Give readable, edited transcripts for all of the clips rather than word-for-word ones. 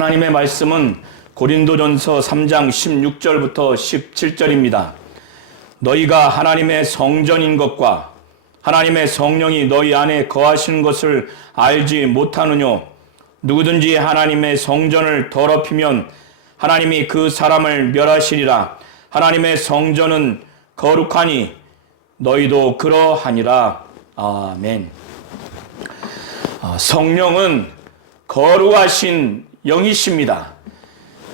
하나님의 말씀은 고린도전서 3장 16절부터 17절입니다. 너희가 하나님의 성전인 것과 하나님의 성령이 너희 안에 거하시는 것을 알지 못하느뇨. 누구든지 하나님의 성전을 더럽히면 하나님이 그 사람을 멸하시리라. 하나님의 성전은 거룩하니 너희도 그러하니라. 아멘. 성령은 거룩하신 영이십니다.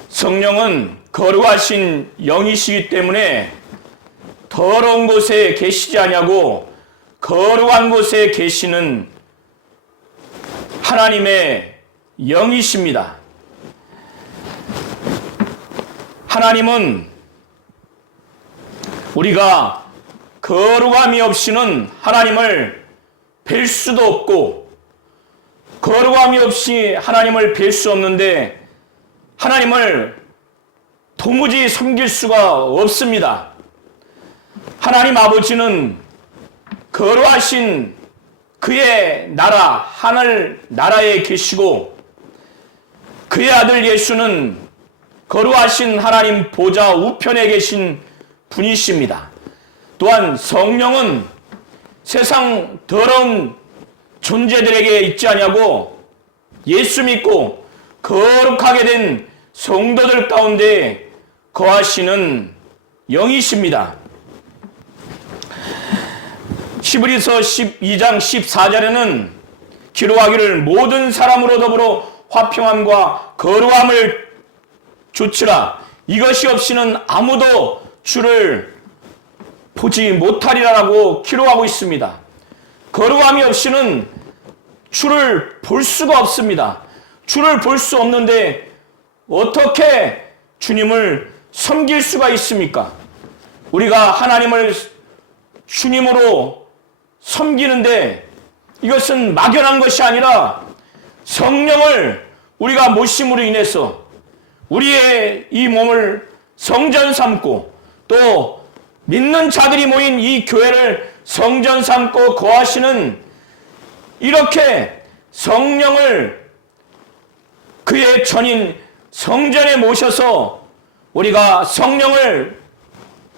성령은 거룩하신 영이시기 때문에 더러운 곳에 계시지 아니하고 거룩한 곳에 계시는 하나님의 영이십니다. 하나님은 우리가 거룩함이 없이는 하나님을 뵐 수도 없고, 거룩함이 없이 하나님을 뵐 수 없는데 하나님을 도무지 섬길 수가 없습니다. 하나님 아버지는 거룩하신 그의 나라, 하늘 나라에 계시고, 그의 아들 예수는 거룩하신 하나님 보좌 우편에 계신 분이십니다. 또한 성령은 세상 더러운 존재들에게 있지 아니하고 예수 믿고 거룩하게 된 성도들 가운데 거하시는 영이십니다. 히브리서 12장 14절에는 기록하기를 모든 사람으로 더불어 화평함과 거룩함을 주치라. 이것이 없이는 아무도 주를 보지 못하리라라고 기록하고 있습니다. 거룩함이 없이는 주를 볼 수가 없습니다. 주를 볼 수 없는데 어떻게 주님을 섬길 수가 있습니까? 우리가 하나님을 주님으로 섬기는데 이것은 막연한 것이 아니라 성령을 우리가 모심으로 인해서 우리의 이 몸을 성전 삼고, 또 믿는 자들이 모인 이 교회를 성전 삼고 거하시는, 이렇게 성령을 그의 전인 성전에 모셔서 우리가 성령을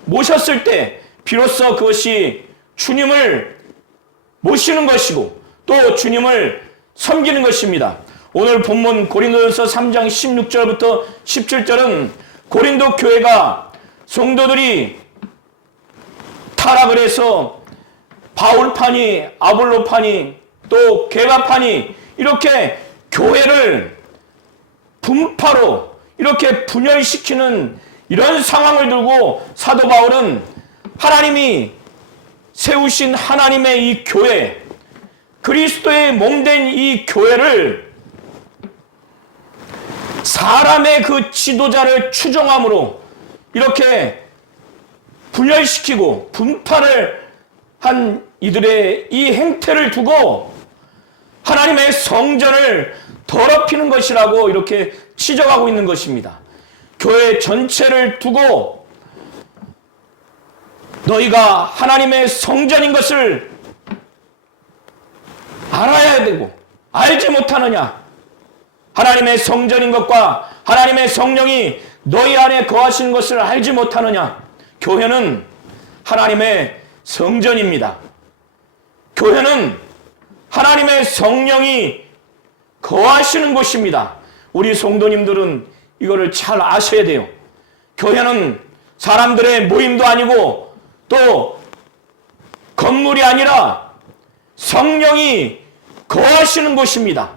모셨을 때 비로소 그것이 주님을 모시는 것이고 또 주님을 섬기는 것입니다. 오늘 본문 고린도전서 3장 16절부터 17절은 고린도 교회가 성도들이 타락을 해서 바울파니, 아볼로파니, 또 게바파니 이렇게 교회를 분파로 이렇게 분열시키는 이런 상황을 두고 사도 바울은 하나님이 세우신 하나님의 이 교회, 그리스도의 몸된 이 교회를 사람의 그 지도자를 추종함으로 이렇게 분열시키고 분파를 한 이들의 이 행태를 두고 하나님의 성전을 더럽히는 것이라고 이렇게 지적하고 있는 것입니다. 교회 전체를 두고 너희가 하나님의 성전인 것을 알아야 되고 알지 못하느냐? 하나님의 성전인 것과 하나님의 성령이 너희 안에 거하시는 것을 알지 못하느냐? 교회는 하나님의 성전입니다. 교회는 하나님의 성령이 거하시는 곳입니다. 우리 성도님들은 이거를 잘 아셔야 돼요. 교회는 사람들의 모임도 아니고 또 건물이 아니라 성령이 거하시는 곳입니다.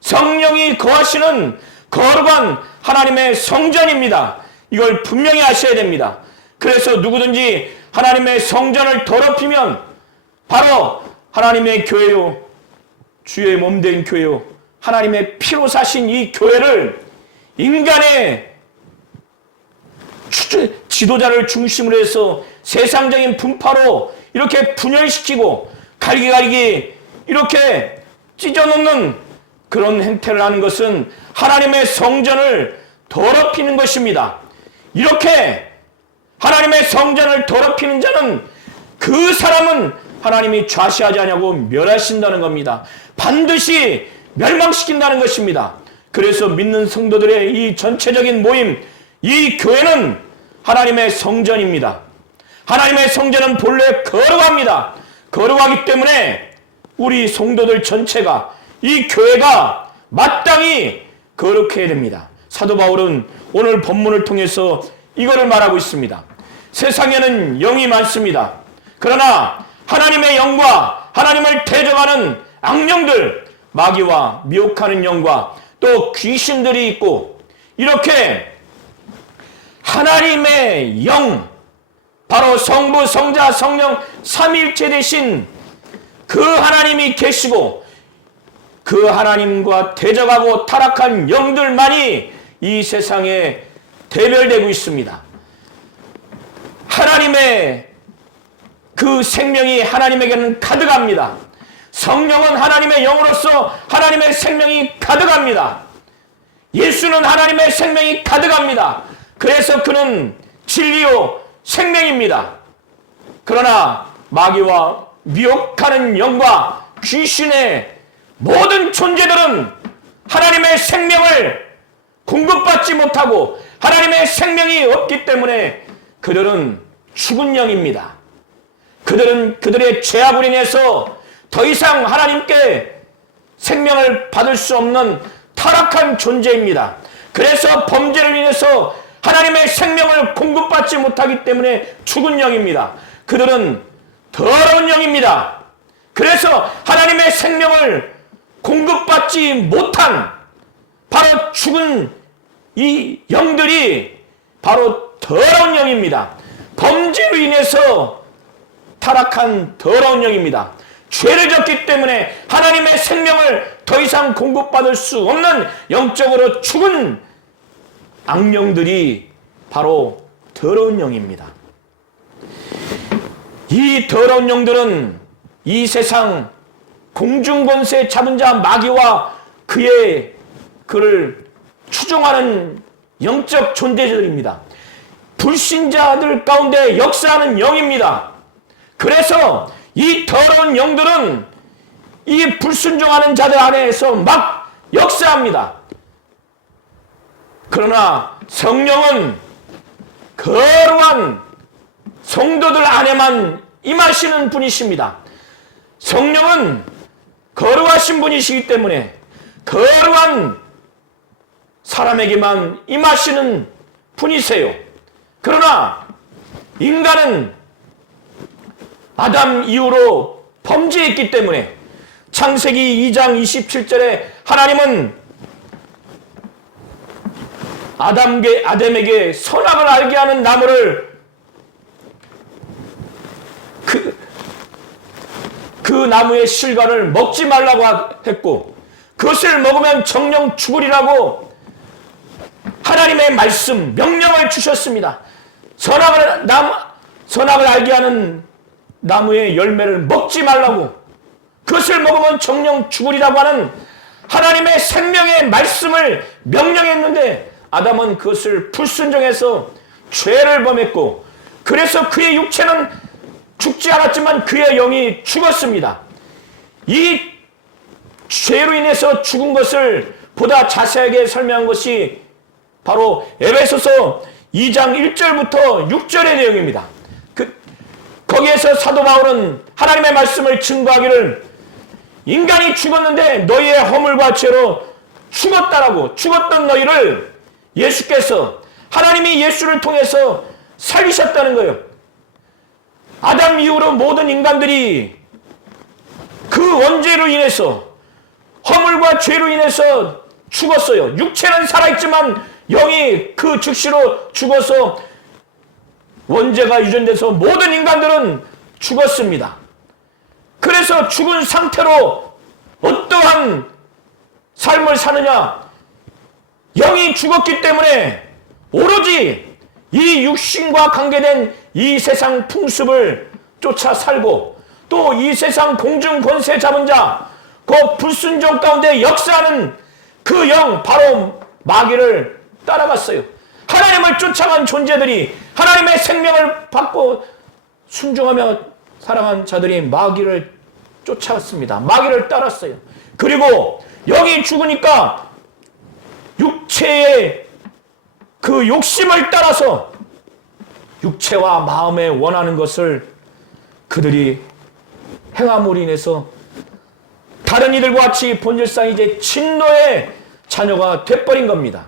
성령이 거하시는 거룩한 하나님의 성전입니다. 이걸 분명히 아셔야 됩니다. 그래서 누구든지 하나님의 성전을 더럽히면 바로 하나님의 교회요, 주의 몸된 교회요, 하나님의 피로 사신 이 교회를 인간의 지도자를 중심으로 해서 세상적인 분파로 이렇게 분열시키고 갈기갈기 이렇게 찢어놓는 그런 행태를 하는 것은 하나님의 성전을 더럽히는 것입니다. 이렇게 하나님의 성전을 더럽히는 자는 그 사람은 하나님이 좌시하지 않냐고 멸하신다는 겁니다. 반드시 멸망시킨다는 것입니다. 그래서 믿는 성도들의 이 전체적인 모임, 이 교회는 하나님의 성전입니다. 하나님의 성전은 본래 거룩합니다. 거룩하기 때문에 우리 성도들 전체가, 이 교회가 마땅히 거룩해야 됩니다. 사도 바울은 오늘 본문을 통해서 이거를 말하고 있습니다. 세상에는 영이 많습니다. 그러나 하나님의 영과 하나님을 대적하는 악령들, 마귀와 미혹하는 영과 또 귀신들이 있고, 이렇게 하나님의 영, 바로 성부, 성자, 성령 삼위일체 되신 그 하나님이 계시고, 그 하나님과 대적하고 타락한 영들만이 이 세상에 대별되고 있습니다. 하나님의 그 생명이 하나님에게는 가득합니다. 성령은 하나님의 영으로서 하나님의 생명이 가득합니다. 예수는 하나님의 생명이 가득합니다. 그래서 그는 진리요 생명입니다. 그러나 마귀와 미혹하는 영과 귀신의 모든 존재들은 하나님의 생명을 공급받지 못하고 하나님의 생명이 없기 때문에 그들은 죽은 영입니다. 그들은 그들의 죄악으로 인해서 더 이상 하나님께 생명을 받을 수 없는 타락한 존재입니다. 그래서 범죄를 인해서 하나님의 생명을 공급받지 못하기 때문에 죽은 영입니다. 그들은 더러운 영입니다. 그래서 하나님의 생명을 공급받지 못한 바로 죽은 이 영들이 바로 더러운 영입니다. 범죄로 인해서 타락한 더러운 영입니다. 죄를 졌기 때문에 하나님의 생명을 더 이상 공급받을 수 없는 영적으로 죽은 악령들이 바로 더러운 영입니다. 이 더러운 영들은 이 세상 공중권세 잡은 자 마귀와 그를 추종하는 영적 존재들입니다. 불신자들 가운데 역사하는 영입니다. 그래서 이 더러운 영들은 이 불순종하는 자들 안에서 막 역사합니다. 그러나 성령은 거룩한 성도들 안에만 임하시는 분이십니다. 성령은 거룩하신 분이시기 때문에 거룩한 사람에게만 임하시는 분이세요. 그러나 인간은 아담 이후로 범죄했기 때문에 창세기 2장 27절에 하나님은 아담에게 선악을 알게 하는 나무를 그 나무의 실과를 먹지 말라고 했고, 그것을 먹으면 정령 죽으리라고 하나님의 말씀, 명령을 주셨습니다. 선악을 알게 하는 나무의 열매를 먹지 말라고, 그것을 먹으면 정령 죽으리라고 하는 하나님의 생명의 말씀을 명령했는데 아담은 그것을 불순종해서 죄를 범했고, 그래서 그의 육체는 죽지 않았지만 그의 영이 죽었습니다. 이 죄로 인해서 죽은 것을 보다 자세하게 설명한 것이 바로 에베소서 2장 1절부터 6절의 내용입니다. 거기에서 사도 바울은 하나님의 말씀을 증거하기를 인간이 죽었는데 너희의 허물과 죄로 죽었던 너희를 예수께서, 하나님이 예수를 통해서 살리셨다는 거예요. 아담 이후로 모든 인간들이 그 원죄로 인해서, 허물과 죄로 인해서 죽었어요. 육체는 살아있지만 영이 그 즉시로 죽어서 원죄가 유전돼서 모든 인간들은 죽었습니다. 그래서 죽은 상태로 어떠한 삶을 사느냐? 영이 죽었기 때문에 오로지 이 육신과 관계된 이 세상 풍습을 쫓아 살고, 또 이 세상 공중 권세 잡은 자, 그 불순종 가운데 역사하는 그 영, 바로 마귀를 따라갔어요. 하나님을 쫓아간 존재들이, 하나님의 생명을 받고 순종하며 살아간 자들이 마귀를 쫓아갔습니다. 마귀를 따랐어요. 그리고 영이 죽으니까 육체의 그 욕심을 따라서 육체와 마음에 원하는 것을 그들이 행함으로 인해서 다른 이들과 같이 본질상 이제 진노의 자녀가 돼버린 겁니다.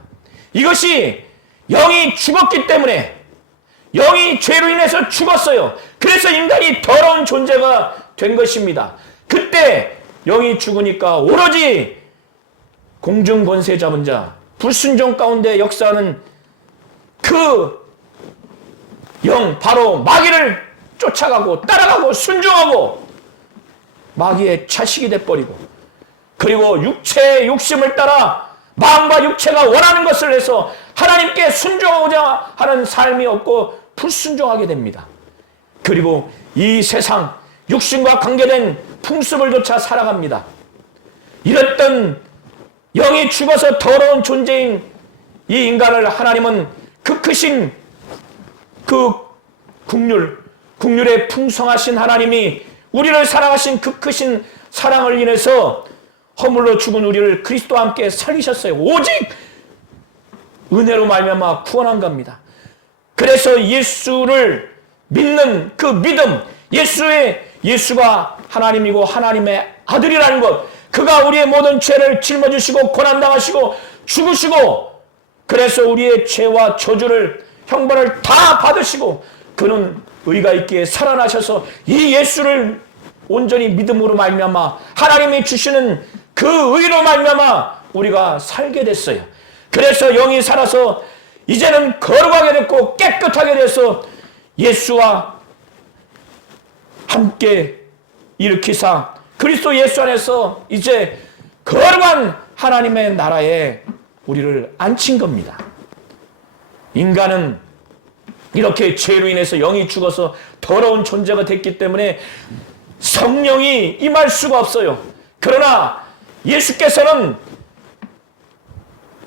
이것이 영이 죽었기 때문에, 영이 죄로 인해서 죽었어요. 그래서 인간이 더러운 존재가 된 것입니다. 그때 영이 죽으니까 오로지 공중 권세 잡은 자, 불순종 가운데 역사하는 그 영, 바로 마귀를 쫓아가고 따라가고 순종하고 마귀의 자식이 돼버리고, 그리고 육체의 욕심을 따라 마음과 육체가 원하는 것을 해서 하나님께 순종하고자 하는 삶이 없고 불순종하게 됩니다. 그리고 이 세상 육신과 관계된 풍습을 쫓아 살아갑니다. 이랬던 영이 죽어서 더러운 존재인 이 인간을 하나님은 그 크신 그 국률의 풍성하신 하나님이 우리를 사랑하신 그 크신 사랑을 인해서 허물로 죽은 우리를 그리스도와 함께 살리셨어요. 오직 은혜로 말미암아 구원한 겁니다. 그래서 예수를 믿는 그 믿음, 예수가 하나님이고 하나님의 아들이라는 것, 그가 우리의 모든 죄를 짊어지시고 고난당하시고 죽으시고, 그래서 우리의 죄와 저주를 형벌을 다 받으시고 그는 의가 있기에 살아나셔서 이 예수를 온전히 믿음으로 말미암아 하나님이 주시는 그 의로 말미암아 우리가 살게 됐어요. 그래서 영이 살아서 이제는 거룩하게 됐고 깨끗하게 돼서 예수와 함께 일으키사 그리스도 예수 안에서 이제 거룩한 하나님의 나라에 우리를 앉힌 겁니다. 인간은 이렇게 죄로 인해서 영이 죽어서 더러운 존재가 됐기 때문에 성령이 임할 수가 없어요. 그러나 예수께서는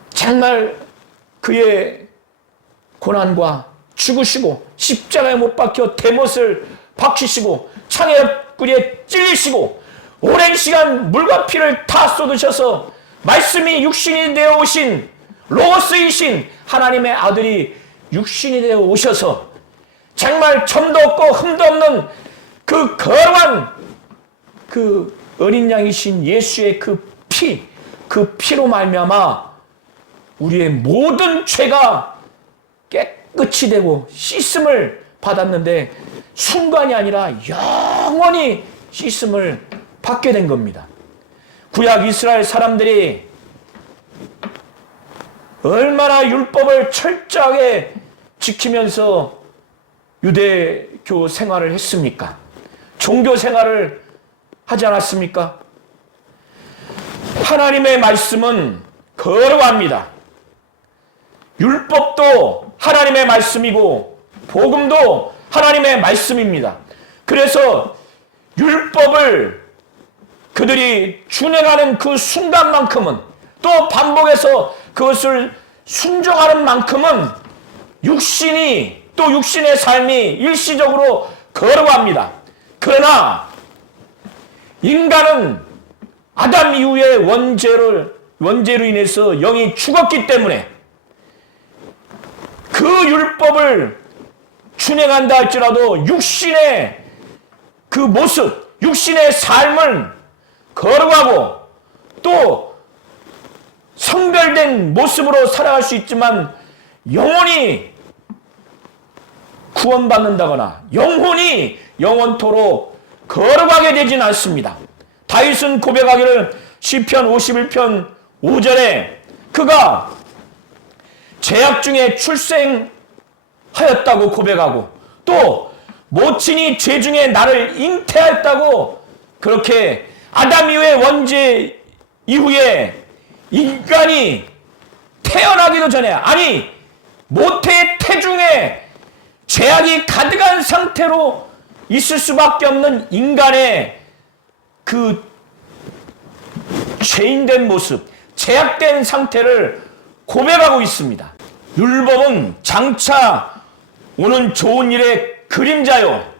정말 그의 고난과 죽으시고 십자가에 못 박혀 대못을 박히시고 창의 꿀에 찔리시고 오랜 시간 물과 피를 다 쏟으셔서 말씀이 육신이 되어 오신 로고스이신 하나님의 아들이 육신이 되어 오셔서 정말 점도 없고 흠도 없는 그 거룩한 그 어린 양이신 예수의 그 피로 말미암아 우리의 모든 죄가 깨끗이 되고 씻음을 받았는데 순간이 아니라 영원히 씻음을 받게 된 겁니다. 구약 이스라엘 사람들이 얼마나 율법을 철저하게 지키면서 유대교 생활을 했습니까? 종교 생활을 하지 않았습니까? 하나님의 말씀은 거룩합니다. 율법도 하나님의 말씀이고 복음도 하나님의 말씀입니다. 그래서 율법을 그들이 준행하는 그 순간만큼은 또 반복해서 그것을 순종하는 만큼은 육신이 또 육신의 삶이 일시적으로 거룩합니다. 그러나 인간은 아담 이후의 원죄로 인해서 영이 죽었기 때문에 그 율법을 준행한다 할지라도 육신의 그 모습, 육신의 삶은 거룩하고 또 성별된 모습으로 살아갈 수 있지만 영원히 구원받는다거나 영혼이 영원토록 거룩하게 되지는 않습니다. 다윗은 고백하기를 시편 51편 5절에 그가 죄악 중에 출생하였다고 고백하고 또 모친이 죄 중에 나를 잉태하였다고 그렇게 아담 이후의 원죄 이후에 인간이 태어나기도 전에 아니 모태의 태중에 죄악이 가득한 상태로 있을 수밖에 없는 인간의 그 죄인된 모습, 죄악된 상태를 고백하고 있습니다. 율법은 장차 오는 좋은 일의 그림자요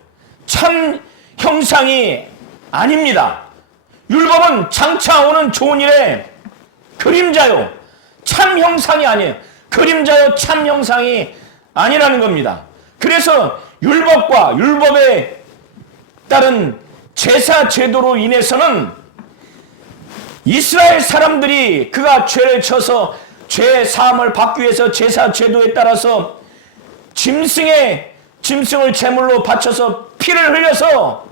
참 형상이 아닙니다. 율법은 장차 오는 좋은 일의 그림자요 참 형상이 아니에요. 그림자요 참 형상이 아니라는 겁니다. 그래서 율법과 율법에 따른 제사 제도로 인해서는 이스라엘 사람들이 그가 죄를 쳐서 죄 사함을 받기 위해서 제사 제도에 따라서 짐승을 제물로 바쳐서 피를 흘려서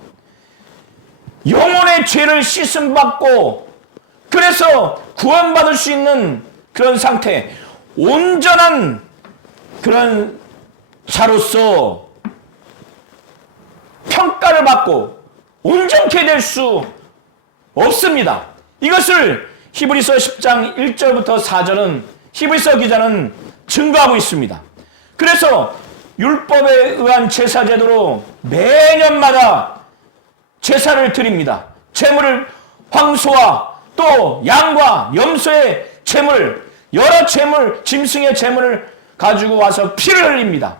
영혼의 죄를 씻음 받고 그래서 구원받을 수 있는 그런 상태, 온전한 그런 자로서 평가를 받고 온전케 될 수 없습니다. 이것을 히브리서 10장 1절부터 4절은 히브리서 기자는 증거하고 있습니다. 그래서 율법에 의한 제사 제도로 매년마다 제사를 드립니다. 제물을 황소와 또 양과 염소의 제물, 여러 제물, 짐승의 제물을 가지고 와서 피를 흘립니다.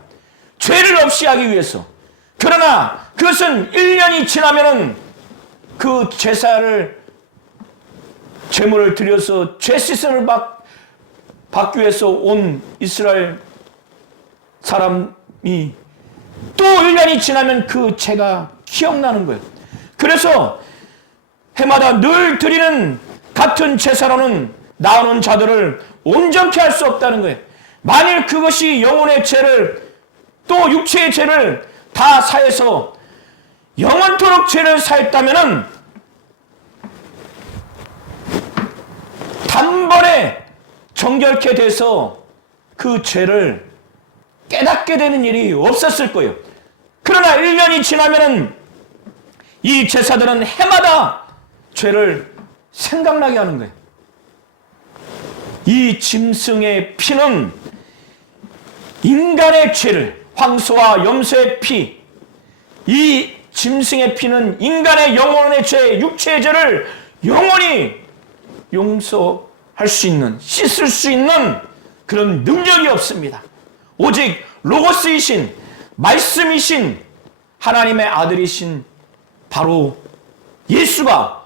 죄를 없이 하기 위해서. 그러나 그것은 1년이 지나면은 그 제물을 드려서 죄 씻음을 받기 위해서 온 이스라엘 사람이 또 1년이 지나면 그 죄가 기억나는 거예요. 그래서 해마다 늘 드리는 같은 제사로는 나오는 자들을 온전케 할 수 없다는 거예요. 만일 그것이 영혼의 죄를 또 육체의 죄를 다 사해서 영원토록 죄를 사했다면은 단번에 정결케 돼서 그 죄를 깨닫게 되는 일이 없었을 거예요. 그러나 1년이 지나면은 이 제사들은 해마다 죄를 생각나게 하는 거예요. 이 짐승의 피는 인간의 죄를, 황소와 염소의 피, 이 짐승의 피는 인간의 영혼의 죄, 육체의 죄를 영원히 용서할 수 있는, 씻을 수 있는 그런 능력이 없습니다. 오직 로고스이신, 말씀이신 하나님의 아들이신 바로 예수가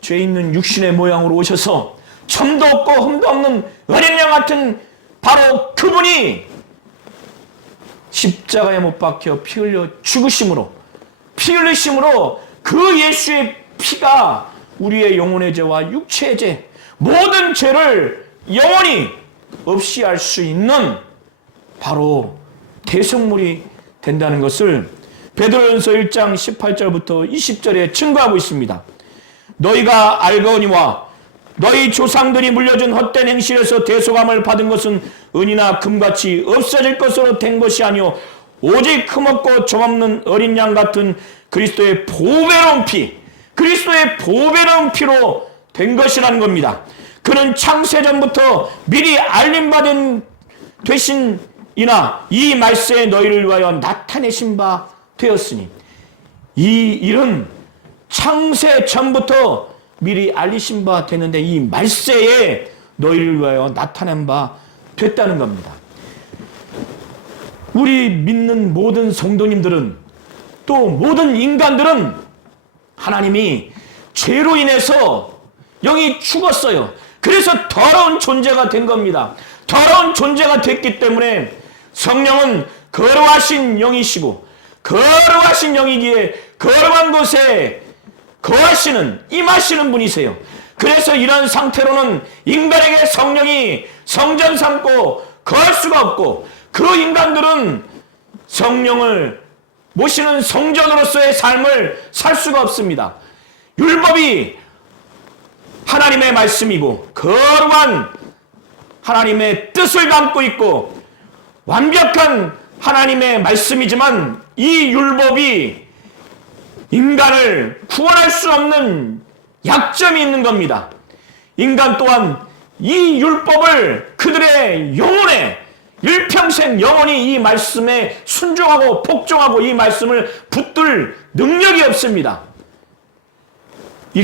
죄 있는 육신의 모양으로 오셔서 점도 없고 흠도 없는 어린 양 같은 바로 그분이 십자가에 못 박혀 피 흘려 죽으심으로, 피 흘리심으로 그 예수의 피가 우리의 영혼의 죄와 육체의 죄, 모든 죄를 영원히 없이 할 수 있는 바로 대속물이 된다는 것을 베드로전서 1장 18절부터 20절에 증거하고 있습니다. 너희가 알거니와 너희 조상들이 물려준 헛된 행실에서 대속함을 받은 것은 은이나 금같이 없어질 것으로 된 것이 아니오 오직 흠없고 점없는 어린 양 같은 그리스도의 보배로운 피, 그리스도의 보배로운 피로 된 것이라는 겁니다. 그는 창세전부터 미리 알림받은 되신이나 이 말세에 너희를 위하여 나타내신 바 되었으니, 이 일은 창세전부터 미리 알리신 바 되는데 이 말세에 너희를 위하여 나타낸 바 됐다는 겁니다. 우리 믿는 모든 성도님들은 또 모든 인간들은 하나님이 죄로 인해서 영이 죽었어요. 그래서 더러운 존재가 된 겁니다. 더러운 존재가 됐기 때문에 성령은 거룩하신 영이시고 거룩하신 영이기에 거룩한 곳에 거하시는, 임하시는 분이세요. 그래서 이런 상태로는 인간에게 성령이 성전 삼고 거할 수가 없고 그 인간들은 성령을 모시는 성전으로서의 삶을 살 수가 없습니다. 율법이 하나님의 말씀이고 거룩한 하나님의 뜻을 담고 있고 완벽한 하나님의 말씀이지만 이 율법이 인간을 구원할 수 없는 약점이 있는 겁니다. 인간 또한 이 율법을 그들의 영혼에 일평생 영원히 이 말씀에 순종하고 복종하고 이 말씀을 붙들 능력이 없습니다.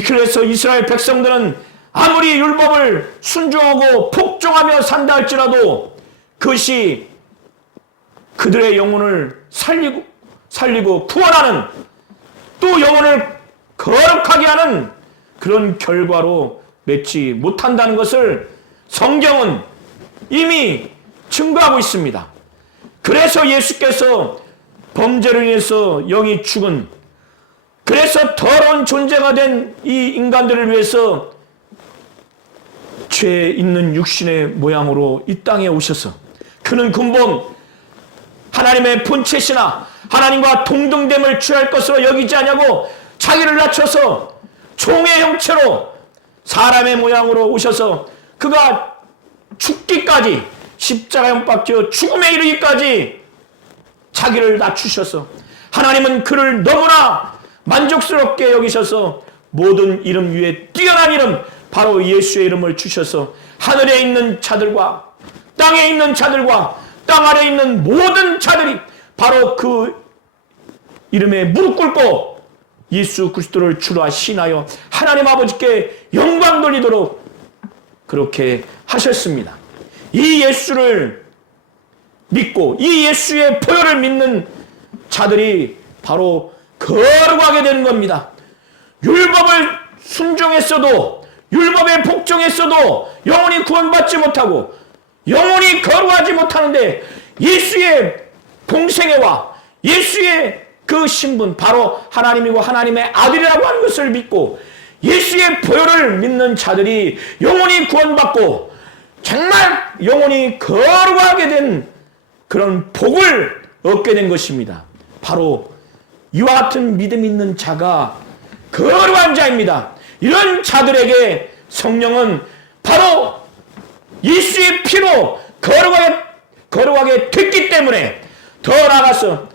그래서 이스라엘 백성들은 아무리 율법을 순종하고 복종하며 산다 할지라도 그것이 그들의 영혼을 살리고 구원하는, 또 영혼을 거룩하게 하는 그런 결과로 맺지 못한다는 것을 성경은 이미 증거하고 있습니다. 그래서 예수께서 범죄로 인해서 영이 죽은, 그래서 더러운 존재가 된 이 인간들을 위해서 죄 있는 육신의 모양으로 이 땅에 오셔서 그는 근본 하나님의 본체시나 하나님과 동등됨을 취할 것으로 여기지 않냐고 자기를 낮춰서 종의 형체로 사람의 모양으로 오셔서 그가 죽기까지, 십자가에 못 박혀 죽음에 이르기까지 자기를 낮추셔서 하나님은 그를 너무나 만족스럽게 여기셔서 모든 이름 위에 뛰어난 이름, 바로 예수의 이름을 주셔서 하늘에 있는 자들과 땅에 있는 자들과 땅 아래에 있는 모든 자들이 바로 그 이름에 무릎 꿇고 예수 그리스도를 주라 신하여 하나님 아버지께 영광 돌리도록 그렇게 하셨습니다. 이 예수를 믿고 이 예수의 보혈을 믿는 자들이 바로 거룩하게 되는 겁니다. 율법을 순종했어도, 율법에 복종했어도 영원히 구원받지 못하고 영원히 거룩하지 못하는데, 예수의 공생애와 예수의 그 신분, 바로 하나님이고 하나님의 아들이라고 하는 것을 믿고 예수의 보혈을 믿는 자들이 영원히 구원받고 정말 영원히 거룩하게 된 그런 복을 얻게 된 것입니다. 바로 이와 같은 믿음 있는 자가 거룩한 자입니다. 이런 자들에게 성령은 바로 예수의 피로 거룩하게 됐기 때문에 더 나아가서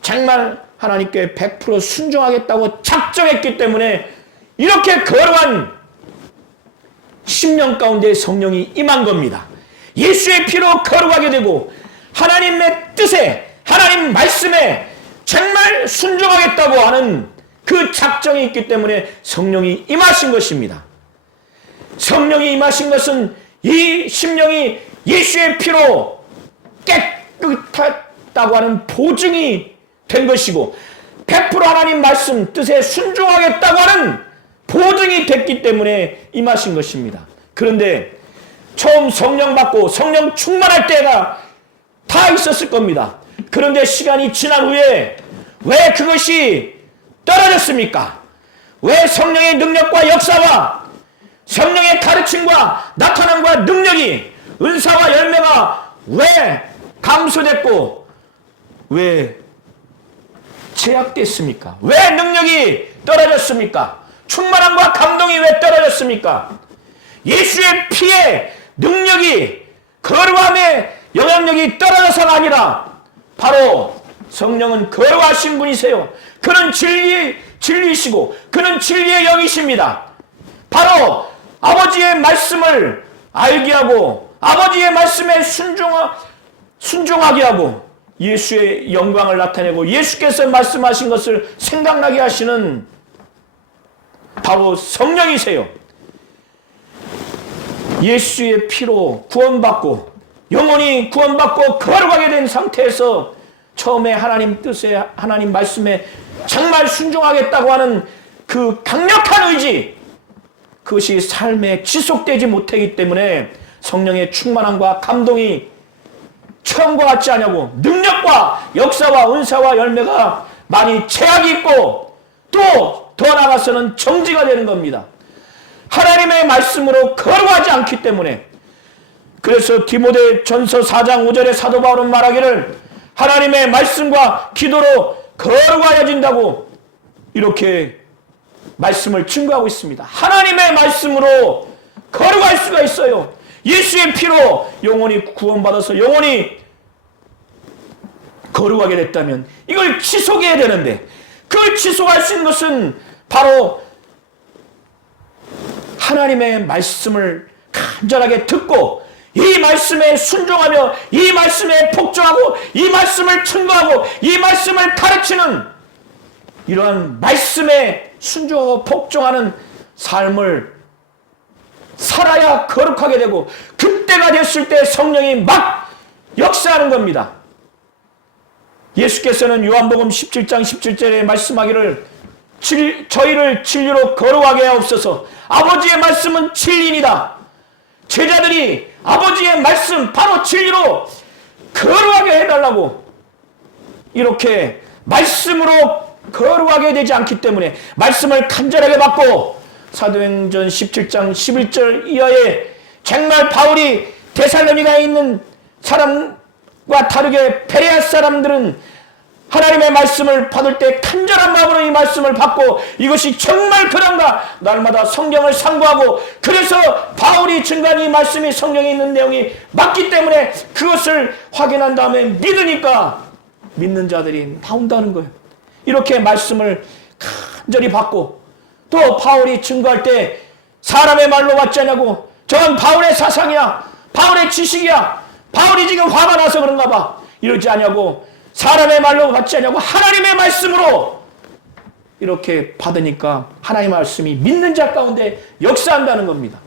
정말 하나님께 100% 순종하겠다고 작정했기 때문에 이렇게 거룩한 심령 가운데 성령이 임한 겁니다. 예수의 피로 거룩하게 되고 하나님의 뜻에, 하나님 말씀에 정말 순종하겠다고 하는 그 작정이 있기 때문에 성령이 임하신 것입니다. 성령이 임하신 것은 이 심령이 예수의 피로 깨끗했다고 하는 보증이 된 것이고 100% 하나님 말씀 뜻에 순종하겠다고 하는 보증이 됐기 때문에 임하신 것입니다. 그런데 처음 성령 받고 성령 충만할 때가 다 있었을 겁니다. 그런데 시간이 지난 후에 왜 그것이 떨어졌습니까? 왜 성령의 능력과 역사와 성령의 가르침과 나타남과 능력이, 은사와 열매가 왜 감소됐고 왜 제약됐습니까? 왜 능력이 떨어졌습니까? 충만함과 감동이 왜 떨어졌습니까? 예수의 피의 능력이, 거룩함의 영향력이 떨어져서가 아니라 바로 성령은 거룩하신 분이세요. 그는 진리이시고 그는 진리의 영이십니다. 바로 아버지의 말씀을 알게 하고 아버지의 말씀에 순종하게 하고 예수의 영광을 나타내고 예수께서 말씀하신 것을 생각나게 하시는 바로 성령이세요. 예수의 피로 구원받고 영원히 구원받고 거룩하게 된 상태에서 처음에 하나님 뜻에, 하나님 말씀에 정말 순종하겠다고 하는 그 강력한 의지, 그것이 삶에 지속되지 못하기 때문에 성령의 충만함과 감동이 처음과 같지 않냐고 능력과 역사와 은사와 열매가 많이 제약이 있고 또 더 나아가서는 정지가 되는 겁니다. 하나님의 말씀으로 거룩하지 않기 때문에. 그래서 디모데 전서 4장 5절에 사도 바울은 말하기를 하나님의 말씀과 기도로 거룩하여진다고 이렇게 말씀을 증거하고 있습니다. 하나님의 말씀으로 거룩할 수가 있어요. 예수의 피로 영원히 구원받아서 영원히 거룩하게 됐다면 이걸 지속해야 되는데, 그걸 지속할 수 있는 것은 바로 하나님의 말씀을 간절하게 듣고 이 말씀에 순종하며 이 말씀에 복종하고 이 말씀을 증거하고 이 말씀을 가르치는 이러한 말씀에 순종하고 복종하는 삶을 살아야 거룩하게 되고, 그때가 됐을 때 성령이 막 역사하는 겁니다. 예수께서는 요한복음 17장 17절에 말씀하기를 저희를 진리로 거룩하게 하옵소서. 아버지의 말씀은 진리이다. 제자들이 아버지의 말씀, 바로 진리로 거룩하게 해달라고 이렇게 말씀으로 거룩하게 되지 않기 때문에 말씀을 간절하게 받고 사도행전 17장 11절 이하에 정말 바울이 데살로니가에 있는 사람과 다르게 베레아 사람들은 하나님의 말씀을 받을 때 간절한 마음으로 이 말씀을 받고 이것이 정말 그런가 날마다 성경을 상고하고 그래서 바울이 증거한 이 말씀이 성경에 있는 내용이 맞기 때문에 그것을 확인한 다음에 믿으니까 믿는 자들이 나온다는 거예요. 이렇게 말씀을 간절히 받고 또 바울이 증거할 때 사람의 말로 받지 않냐고 저건 바울의 사상이야, 바울의 지식이야, 바울이 지금 화가 나서 그런가 봐 이러지 않냐고 사람의 말로 받지 않냐고 하나님의 말씀으로 이렇게 받으니까 하나님의 말씀이 믿는 자 가운데 역사한다는 겁니다.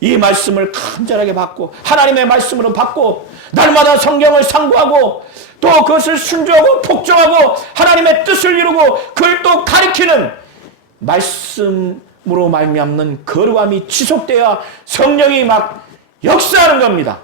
이 말씀을 간절하게 받고 하나님의 말씀으로 받고 날마다 성경을 상고하고 또 그것을 순종하고 복종하고 하나님의 뜻을 이루고 그걸 또 가리키는 말씀으로 말미암는 거룩함이 지속돼야 성령이 막 역사하는 겁니다.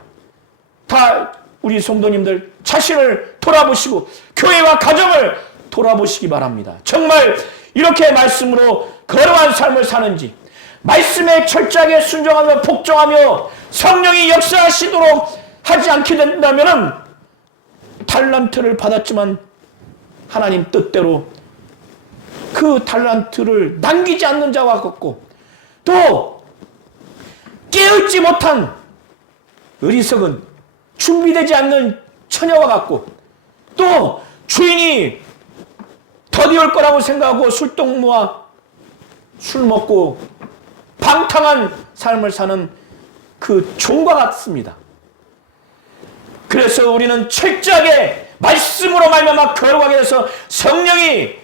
다 우리 성도님들 자신을 돌아보시고 교회와 가정을 돌아보시기 바랍니다. 정말 이렇게 말씀으로 거룩한 삶을 사는지 말씀에 철저하게 순종하며 복종하며 성령이 역사하시도록 하지 않게 된다면 달란트를 받았지만 하나님 뜻대로 그 달란트를 남기지 않는 자와 같고 또 깨어있지 못한 어리석은 준비되지 않는 처녀와 같고 또 주인이 더디올 거라고 생각하고 술동무와 술 먹고 방탕한 삶을 사는 그 종과 같습니다. 그래서 우리는 철저하게 말씀으로 말미암아 거룩하게 해서 성령이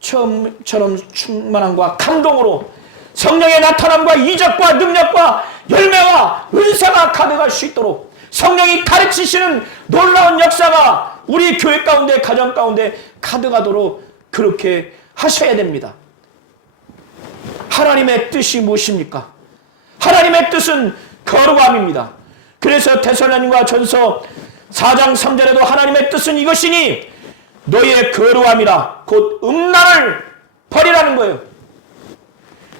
처음처럼 충만함과 감동으로 성령의 나타남과 이적과 능력과 열매와 은사가 가득할 수 있도록 성령이 가르치시는 놀라운 역사가 우리 교회 가운데 가정 가운데 가득하도록 그렇게 하셔야 됩니다. 하나님의 뜻이 무엇입니까? 하나님의 뜻은 거룩함입니다. 그래서 데살로니가 전서 4장 3절에도 하나님의 뜻은 이것이니 너희의 거룩함이라 곧 음란을 버리라는 거예요.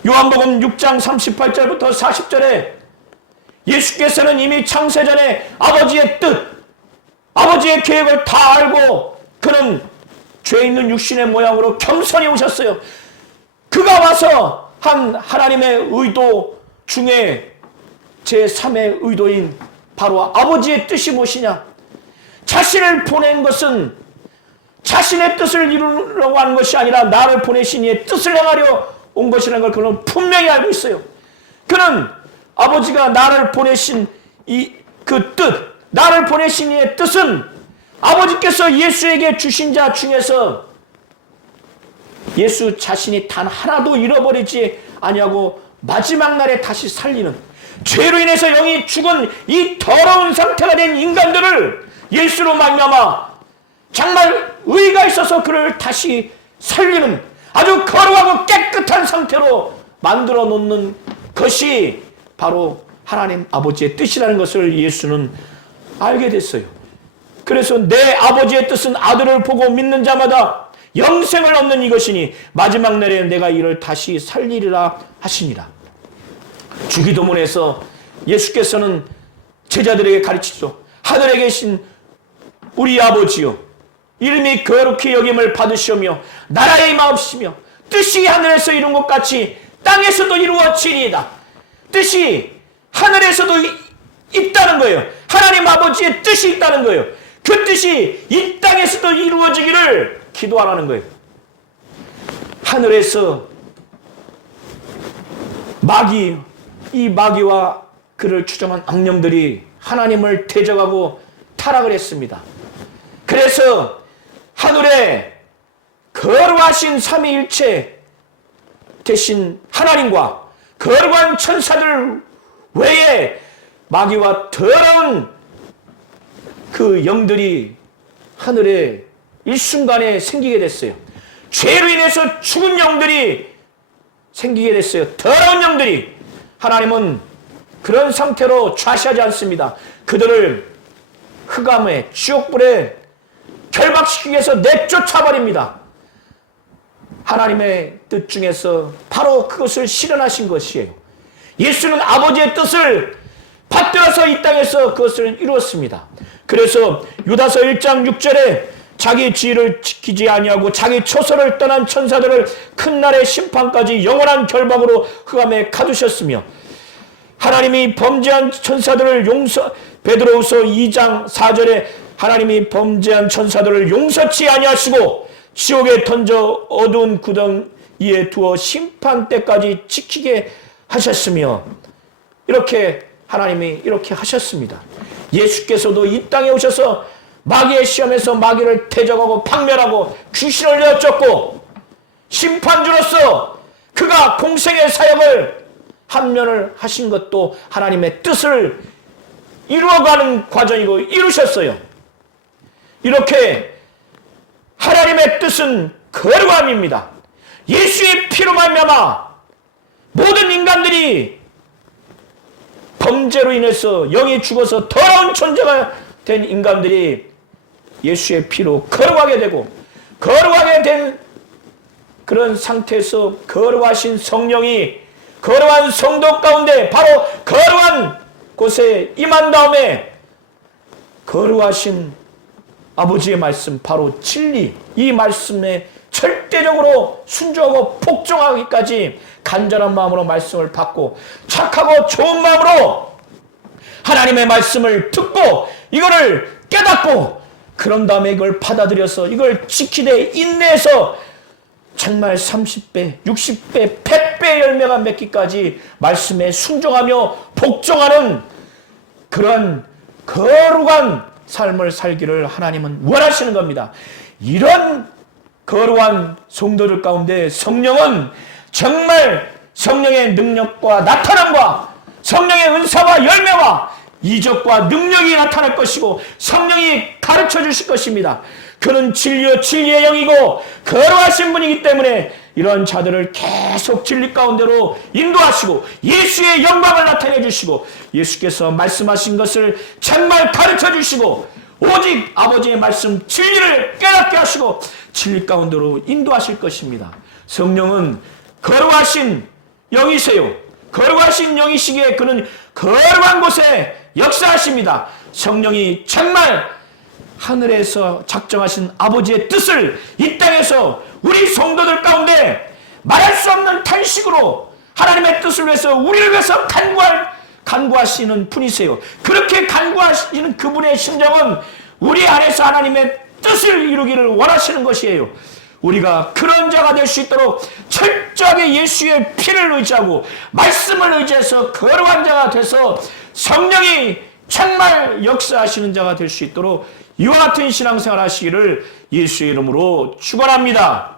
요한복음 6장 38절부터 40절에 예수께서는 이미 창세전에 아버지의 뜻, 아버지의 계획을 다 알고 그는 죄 있는 육신의 모양으로 겸손히 오셨어요. 그가 와서 한 하나님의 의도 중에 제3의 의도인 바로 아버지의 뜻이 무엇이냐? 자신을 보낸 것은 자신의 뜻을 이루려고 하는 것이 아니라 나를 보내신 이의 뜻을 행하려 온 것이라는 걸 그는 분명히 알고 있어요. 그는 아버지가 나를 보내신 그 뜻, 나를 보내신 이의 뜻은 아버지께서 예수에게 주신 자 중에서 예수 자신이 단 하나도 잃어버리지 아니하고 마지막 날에 다시 살리는 죄로 인해서 영이 죽은 이 더러운 상태가 된 인간들을 예수로 말미암아 정말 의가 있어서 그를 다시 살리는 아주 거룩하고 깨끗한 상태로 만들어 놓는 것이 바로 하나님 아버지의 뜻이라는 것을 예수는 알게 됐어요. 그래서 내 아버지의 뜻은 아들을 보고 믿는 자마다 영생을 얻는 이것이니 마지막 날에 내가 이를 다시 살리리라 하시니라. 주기도문에서 예수께서는 제자들에게 가르치죠. 하늘에 계신 우리 아버지요 이름이 거룩히 여김을 받으시오며 나라의 임하옵시며 뜻이 하늘에서 이룬 것 같이 땅에서도 이루어지리이다. 뜻이 하늘에서도 있다는 거예요. 하나님 아버지의 뜻이 있다는 거예요. 그 뜻이 이 땅에서도 이루어지기를 기도하라는 거예요. 하늘에서 이 마귀와 그를 추종한 악령들이 하나님을 대적하고 타락을 했습니다. 그래서 하늘에 거룩하신 삼위일체 대신 하나님과 거룩한 천사들 외에 마귀와 더러운 그 영들이 하늘에 일순간에 생기게 됐어요. 죄로 인해서 죽은 영들이 생기게 됐어요. 더러운 영들이. 하나님은 그런 상태로 좌시하지 않습니다. 그들을 흑암에 지옥불에 결박시키기 위해서 내쫓아버립니다. 하나님의 뜻 중에서 바로 그것을 실현하신 것이에요. 예수는 아버지의 뜻을 받들어서 이 땅에서 그것을 이루었습니다. 그래서 유다서 1장 6절에 자기 지위를 지키지 아니하고 자기 초소를 떠난 천사들을 큰 날의 심판까지 영원한 결박으로 흑암에 가두셨으며, 하나님이 범죄한 천사들을 베드로후서 2장 4절에 하나님이 범죄한 천사들을 용서치 아니하시고 지옥에 던져 어두운 구덩이에 두어 심판 때까지 지키게 하셨으며, 이렇게 하나님이 이렇게 하셨습니다. 예수께서도 이 땅에 오셔서 마귀의 시험에서 마귀를 대적하고 박멸하고 귀신을 내어쫓고 심판주로서 그가 공생의 사역을 한면을 하신 것도 하나님의 뜻을 이루어가는 과정이고 이루셨어요. 이렇게 하나님의 뜻은 거룩함입니다. 예수의 피로 말미암아 모든 인간들이 범죄로 인해서 영이 죽어서 더러운 존재가 된 인간들이 예수의 피로 거룩하게 되고, 거룩하게 된 그런 상태에서 거룩하신 성령이 거룩한 성도 가운데 바로 거룩한 곳에 임한 다음에 거룩하신 아버지의 말씀, 바로 진리, 이 말씀에 절대적으로 순종하고 복종하기까지 간절한 마음으로 말씀을 받고 착하고 좋은 마음으로 하나님의 말씀을 듣고 이거를 깨닫고 그런 다음에 이걸 받아들여서 이걸 지키되 인내해서 정말 30배, 60배, 100배 열매가 맺기까지 말씀에 순종하며 복종하는 그런 거룩한 삶을 살기를 하나님은 원하시는 겁니다. 이런 거룩한 성도들 가운데 성령은 정말 성령의 능력과 나타남과 성령의 은사와 열매와 이적과 능력이 나타날 것이고 성령이 가르쳐 주실 것입니다. 그는 진리요 진리의 영이고 거룩하신 분이기 때문에 이런 자들을 계속 진리 가운데로 인도하시고 예수의 영광을 나타내 주시고 예수께서 말씀하신 것을 정말 가르쳐 주시고 오직 아버지의 말씀 진리를 깨닫게 하시고 진리 가운데로 인도하실 것입니다. 성령은 거룩하신 영이세요. 거룩하신 영이시기에 그는 거룩한 곳에 역사하십니다. 성령이 정말 하늘에서 작정하신 아버지의 뜻을 이 땅에서 우리 성도들 가운데 말할 수 없는 탄식으로 하나님의 뜻을 위해서 우리를 위해서 간구하시는 분이세요. 그렇게 간구하시는 그분의 심정은 우리 안에서 하나님의 뜻을 이루기를 원하시는 것이에요. 우리가 그런 자가 될 수 있도록 철저하게 예수의 피를 의지하고 말씀을 의지해서 거룩한 자가 돼서 성령이 정말 역사하시는 자가 될 수 있도록 이와 같은 신앙생활 하시기를 예수의 이름으로 축원합니다.